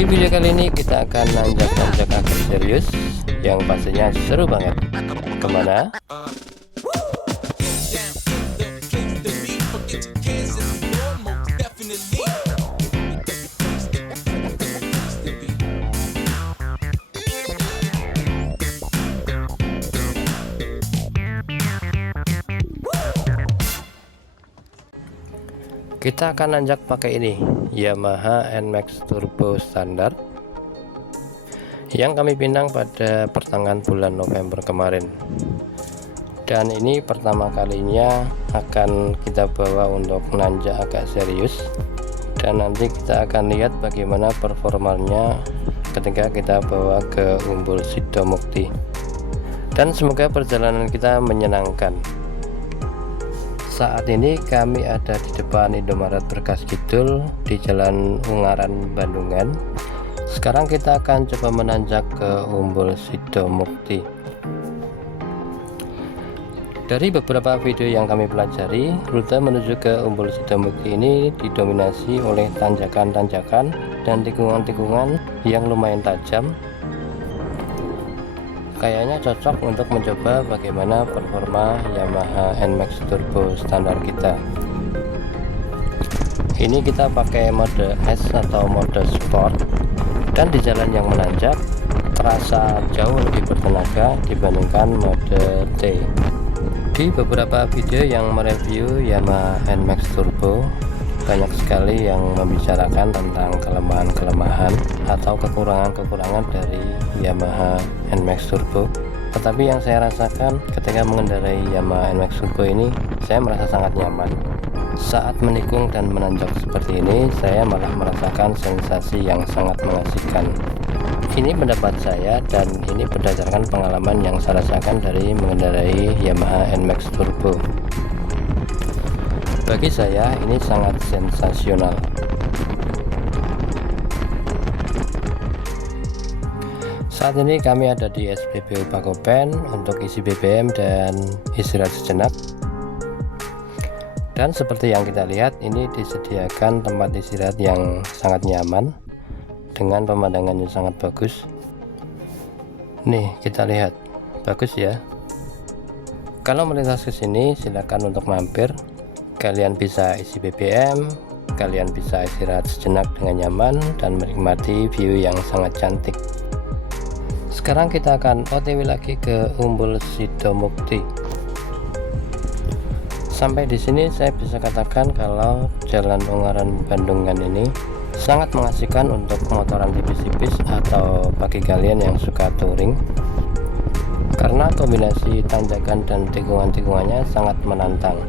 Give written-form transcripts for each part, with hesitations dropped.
Di video kali ini kita akan nanjak-nanjak agak serius, yang pastinya seru banget. Kemana? Kita akan nanjak pakai ini Yamaha NMAX Turbo standar yang kami pinang pada pertengahan bulan November kemarin, dan ini pertama kalinya akan kita bawa untuk nanjak agak serius, dan nanti kita akan lihat bagaimana performanya ketika kita bawa ke Umbul Sidomukti, dan semoga perjalanan kita menyenangkan. Saat ini kami ada di depan Indomaret Berkas Kidul di Jalan Ungaran, Bandungan. Sekarang kita akan coba menanjak ke Umbul Sidomukti. Dari beberapa video yang kami pelajari, rute menuju ke Umbul Sidomukti ini didominasi oleh tanjakan-tanjakan dan tikungan-tikungan yang lumayan tajam. Kayaknya cocok untuk mencoba bagaimana performa Yamaha NMAX Turbo standar kita. Ini kita pakai mode S atau mode sport, dan di jalan yang menanjak terasa jauh lebih bertenaga dibandingkan mode T. Di beberapa video yang mereview Yamaha NMAX Turbo, banyak sekali yang membicarakan tentang kelemahan-kelemahan atau kekurangan-kekurangan dari Yamaha NMAX Turbo. Tetapi yang saya rasakan ketika mengendarai Yamaha NMAX Turbo ini, saya merasa sangat nyaman. Saat menikung dan menanjak seperti ini, saya malah merasakan sensasi yang sangat mengasihkan. Ini pendapat saya, dan ini berdasarkan pengalaman yang saya rasakan dari mengendarai Yamaha NMAX Turbo. Bagi saya ini sangat sensasional. Saat ini kami ada di SPBU Pakopen untuk isi BBM dan istirahat sejenak. Dan seperti yang kita lihat, ini disediakan tempat istirahat yang sangat nyaman dengan pemandangan yang sangat bagus. Nih, kita lihat, bagus ya. Kalau melintas ke sini, silakan untuk mampir. Kalian bisa isi BBM, kalian bisa istirahat sejenak dengan nyaman dan menikmati view yang sangat cantik. Sekarang kita akan OTW lagi ke Umbul Sidomukti. Sampai di sini saya bisa katakan kalau Jalan Ungaran Bandungan ini sangat mengasihkan untuk motoran tipis-tipis atau bagi kalian yang suka touring, karena kombinasi tanjakan dan tikungan-tikungannya sangat menantang.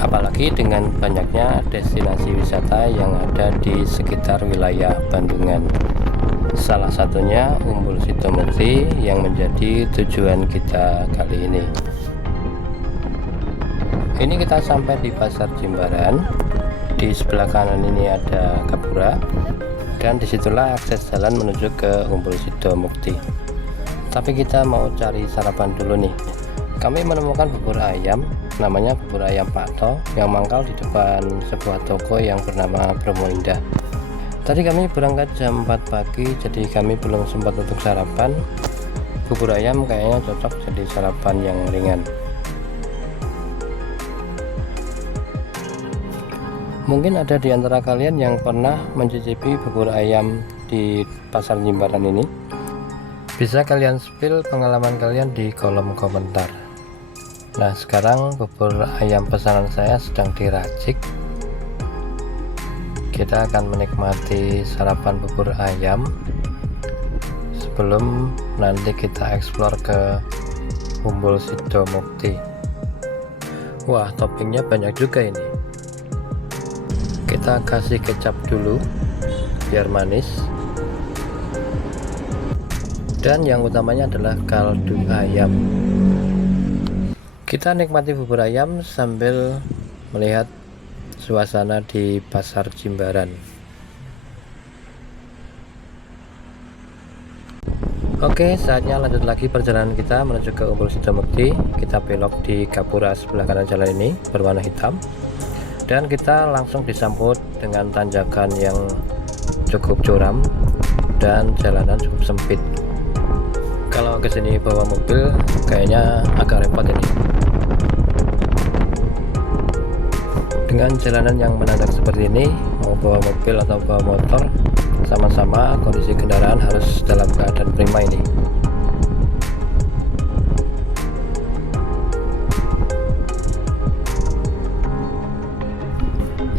Apalagi dengan banyaknya destinasi wisata yang ada di sekitar wilayah Bandungan. Salah satunya Umbul Sidomukti yang menjadi tujuan kita kali ini. Ini kita sampai di Pasar Jimbaran. Di sebelah kanan ini ada Gapura, dan disitulah akses jalan menuju ke Umbul Sidomukti. Tapi kita mau cari sarapan dulu nih. Kami menemukan bubur ayam, namanya bubur ayam Pak To, yang mangkal di depan sebuah toko yang bernama Bromo Indah. Tadi kami berangkat jam 4 pagi, jadi kami belum sempat untuk sarapan. Bubur ayam kayaknya cocok jadi sarapan yang ringan. Mungkin ada di antara kalian yang pernah mencicipi bubur ayam di Pasar Jimbaran ini. Bisa kalian spill pengalaman kalian di kolom komentar. Nah, sekarang bubur ayam pesanan saya sedang diracik. Kita akan menikmati sarapan bubur ayam sebelum nanti kita explore ke Umbul Sidomukti. Wah, toppingnya banyak juga ini. Kita kasih kecap dulu biar manis, dan yang utamanya adalah kaldu ayam. Kita nikmati bubur ayam sambil melihat suasana di Pasar Jimbaran. Oke, saatnya lanjut lagi perjalanan kita menuju ke Umbul Sidomukti. Kita belok di Gapura sebelah kanan jalan ini berwarna hitam, dan kita langsung disambut dengan tanjakan yang cukup curam dan jalanan cukup sempit. Kalau kesini bawa mobil kayaknya agak repot ini. Dengan jalanan yang menanjak seperti ini, mau bawa mobil atau bawa motor, sama-sama kondisi kendaraan harus dalam keadaan prima ini.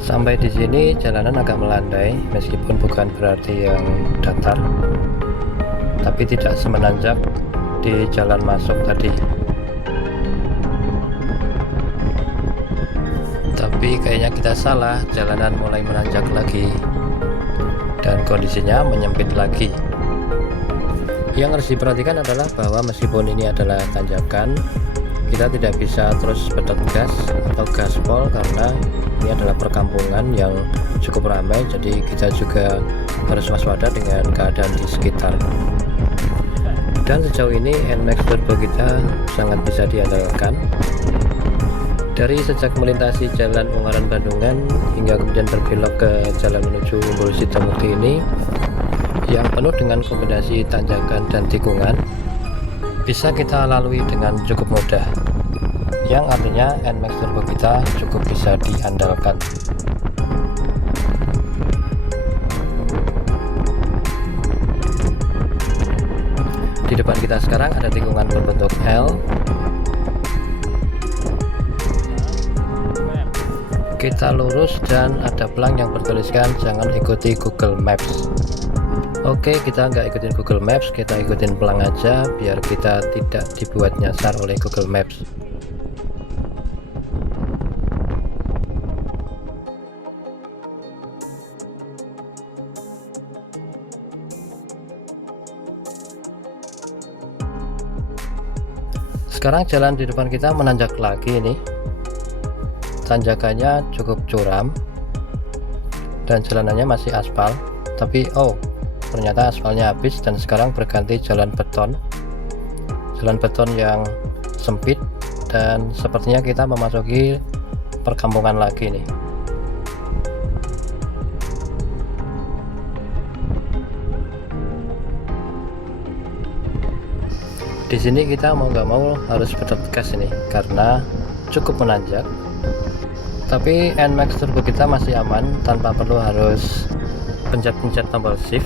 Sampai di sini jalanan agak melandai, meskipun bukan berarti yang datar, tapi tidak semenanjak di jalan masuk tadi. Tapi kayaknya kita salah, jalanan mulai menanjak lagi dan kondisinya menyempit lagi. Yang harus diperhatikan adalah bahwa meskipun ini adalah tanjakan, kita tidak bisa terus pedot gas atau gaspol karena ini adalah perkampungan yang cukup ramai, jadi kita juga harus waspada dengan keadaan di sekitar. Dan sejauh ini NMAX Turbo kita sangat bisa diandalkan. Dari sejak melintasi jalan Ungaran Bandungan hingga kemudian berbelok ke jalan menuju Umbul Sidomukti ini yang penuh dengan kombinasi tanjakan dan tikungan, bisa kita lalui dengan cukup mudah, yang artinya NMAX Turbo kita cukup bisa diandalkan. Di depan kita sekarang ada tikungan berbentuk L. Kita lurus dan ada pelang yang bertuliskan jangan ikuti Google Maps. Oke, kita nggak ikutin Google Maps, kita ikutin pelang aja biar kita tidak dibuat nyasar oleh Google Maps. Sekarang jalan di depan kita menanjak lagi ini. Tanjakannya cukup curam dan jalanannya masih aspal, tapi ternyata aspalnya habis dan sekarang berganti jalan beton. Jalan beton yang sempit dan sepertinya kita memasuki perkampungan lagi nih. Di sini kita mau nggak mau harus pedot gas ini karena cukup menanjak. Tapi NMAX Turbo kita masih aman tanpa perlu harus pencet-pencet tombol shift.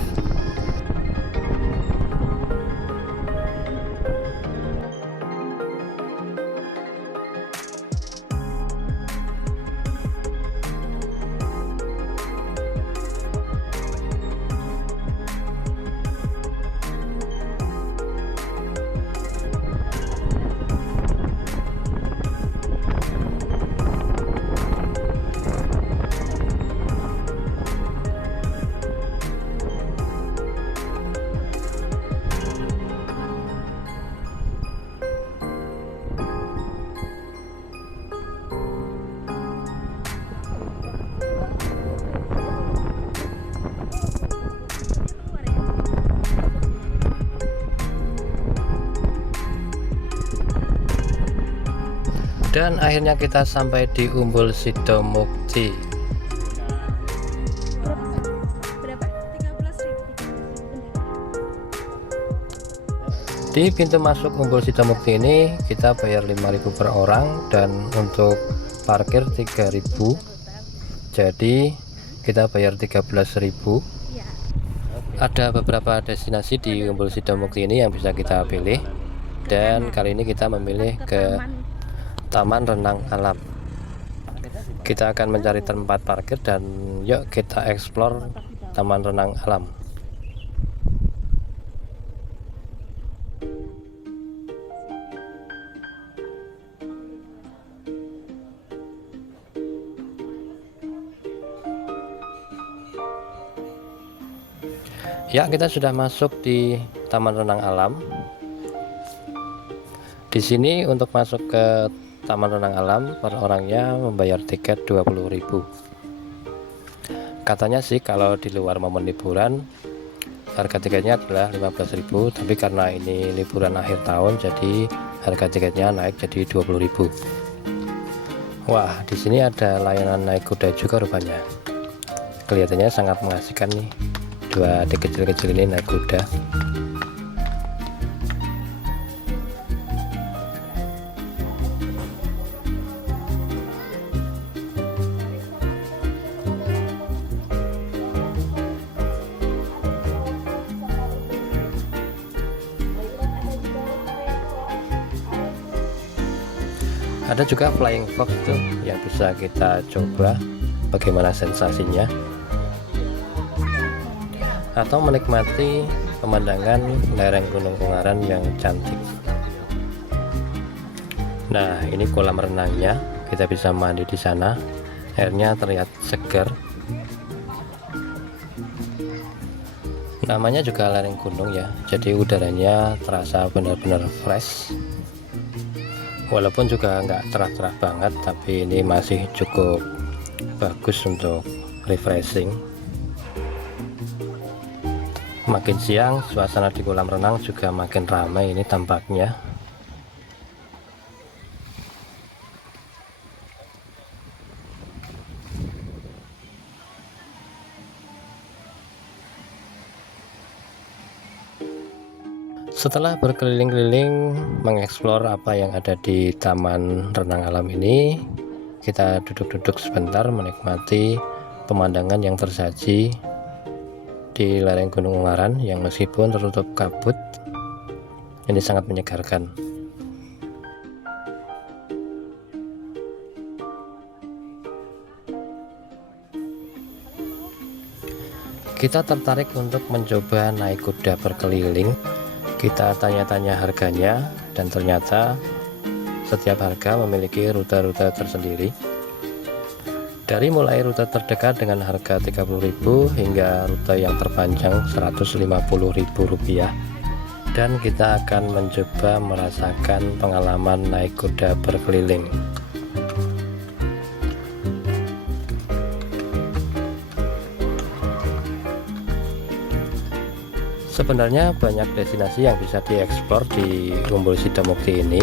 Dan akhirnya kita sampai di Umbul Sidomukti. Di pintu masuk Umbul Sidomukti ini kita bayar 5.000 per orang dan untuk parkir 3.000. Jadi kita bayar 13.000. Ada beberapa destinasi di Umbul Sidomukti ini yang bisa kita pilih, dan kali ini kita memilih ke Taman Renang Alam. Kita akan mencari tempat parkir dan yuk kita explore Taman Renang Alam. Ya, kita sudah masuk di Taman Renang Alam. Di sini untuk masuk ke Taman Renang Alam per orangnya membayar tiket 20.000. Katanya sih kalau di luar momen liburan harga tiketnya adalah 15.000, tapi karena ini liburan akhir tahun jadi harga tiketnya naik jadi 20.000. Wah, di sini ada layanan naik kuda juga rupanya. Kelihatannya sangat mengasihkan nih. dua adik kecil-kecil ini naik kuda. Ada juga flying fox tuh yang bisa kita coba bagaimana sensasinya, atau menikmati pemandangan lereng Gunung Ungaran yang cantik. Nah, ini kolam renangnya, kita bisa mandi di sana. Airnya terlihat segar. Namanya juga lereng gunung ya, jadi udaranya terasa benar-benar fresh. Walaupun juga nggak cerah-cerah banget, tapi ini masih cukup bagus untuk refreshing. Makin siang suasana di kolam renang juga makin ramai ini tampaknya. Setelah berkeliling-keliling mengeksplor apa yang ada di taman renang alam ini, kita duduk-duduk sebentar menikmati pemandangan yang tersaji di lereng Gunung Ungaran yang meskipun tertutup kabut, ini sangat menyegarkan. Kita tertarik untuk mencoba naik kuda berkeliling. Kita tanya-tanya harganya, dan ternyata setiap harga memiliki rute-rute tersendiri. Dari mulai rute terdekat dengan harga Rp30.000 hingga rute yang terpanjang Rp150.000. Dan kita akan mencoba merasakan pengalaman naik kuda berkeliling. Sebenarnya banyak destinasi yang bisa dieksplor di Umbul Sidomukti ini.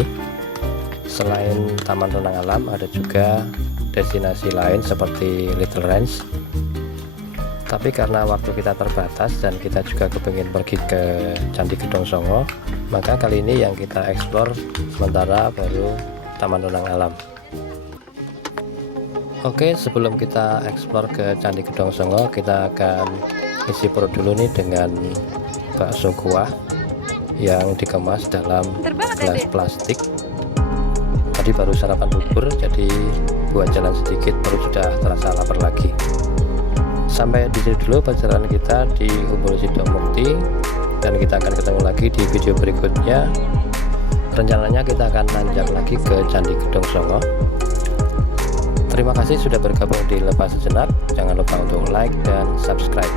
Selain Taman Renang Alam, ada juga destinasi lain seperti Little Ranch. Tapi karena waktu kita terbatas dan kita juga kepingin pergi ke Candi Gedong Songo, maka kali ini yang kita eksplor sementara baru Taman Renang Alam. Oke, sebelum kita eksplor ke Candi Gedong Songo, kita akan isi perut dulu nih dengan bakso kuah yang dikemas dalam gelas plastik. Tadi baru sarapan bubur, jadi buat jalan sedikit perut sudah terasa lapar lagi. Sampai di sini dulu perjalanan kita di Umbul Sidomukti, dan kita akan ketemu lagi di video berikutnya. Rencananya kita akan nanjak lagi ke Candi Gedong Songo. Terima kasih sudah bergabung di Lepas Sejenak. Jangan lupa untuk like dan subscribe.